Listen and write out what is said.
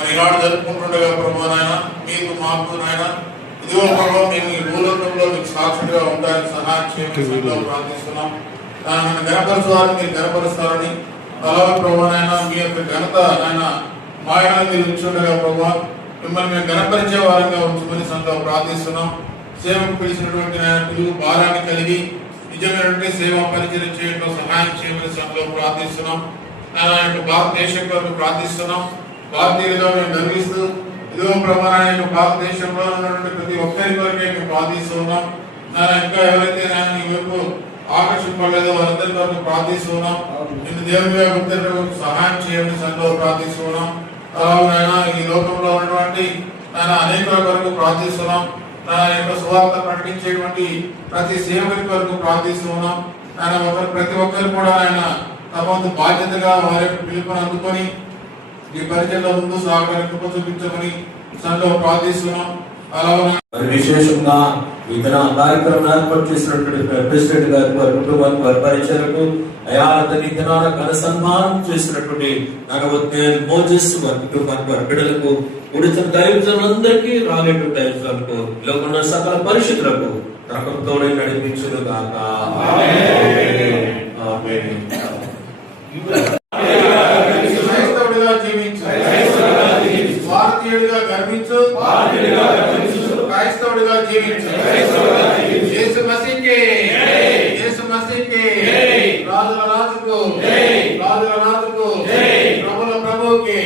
మరి ఈనాడు జరుపుకుంటుండగా ప్రభు నాయన మీకు మాకు నాయన ఇదిగో ప్రభు మేము ఈ భూలోకంలో మీకు సాక్షులుగా ఉండడానికి సహాయం చేయమని ప్రార్థిస్తున్నాం. నన్ను గణపరచువారిని మీరు గణపరుస్తారని అలాగే ప్రభు నాయన మీ యొక్క ఘనత నాయన మాయన మీరు ఉంచుండగా ప్రభు మిమ్మల్ని మేము గణపరిచే వారంగా ఉంచుకొని సంతో ప్రార్థిస్తున్నాం. సేవకు పిలిచినటువంటి నాయన పిలుగు భారాన్ని కలిగి నిజమైనటువంటి సేవా పరిచయం చేయడంలో సహాయం చేయమని సంతో ప్రార్థిస్తున్నాం. భారతదేశం కొరకు ప్రార్థిస్తున్నాం. భారతీయులుగా మేము గర్విస్తూ ఇదిగో ప్రభావం భారతదేశంలో ఉన్నటువంటి ప్రతి ఒక్కరి కొరకే మేము ప్రార్థిస్తున్నాం. ఇంకా ఎవరైతే ఈ వైపు ఆకర్షింపలేదో వారందరి కొరకు ప్రార్థిస్తున్నాం. నేను దేవుడిగా గుర్తించడం సహాయం చేయమని సంతో ప్రార్థిస్తున్నాం. అలాగైనా ఈ లోకంలో ఉన్నటువంటి అనేక కొరకు ప్రార్థిస్తున్నాం. సువార్త ప్రకటించేటువంటి ప్రతి సేవకుడి కొరకు ప్రార్థిస్తున్నాం. ప్రతి ఒక్కరు కూడా ఆయన తమ బాధ్యతగా వారి యొక్క పిలుపుని అందుకొని ఈ పరిచయంలో ముందు సాగడానికి కృప చూపించమని సంఘంలో ప్రార్థిస్తున్నాం. అలాగే విశేషంగా ఈ కార్యక్రమం ఏర్పాటు చేసినటువంటి ప్రెసిడెంట్ గారి వారి కుటుంబానికి వారి పరిచయకు అయాలని దినాన ఘన సన్మానం చేసినటువంటి నగవత్నే మోజెస్ వారి కుటుంబానికి వారి బిడ్డలకు ఉడిత దైవజనులందరికీ రాలేటువంటి దైవజనులకు లోకంలో సకల పరిశుద్ధులకు రకంతోనే నడిపించును గాక. క్రైస్తవుడిగా జీవించు, భారతీయుడిగా గర్వించు, క్రైస్తవుడిగా జీవించు. యేసు మసీహ్కి, యేసు మసీహ్కి, రాజుల రాజుకు, రాజుల రాజుకు, ప్రభుల ప్రభువుకి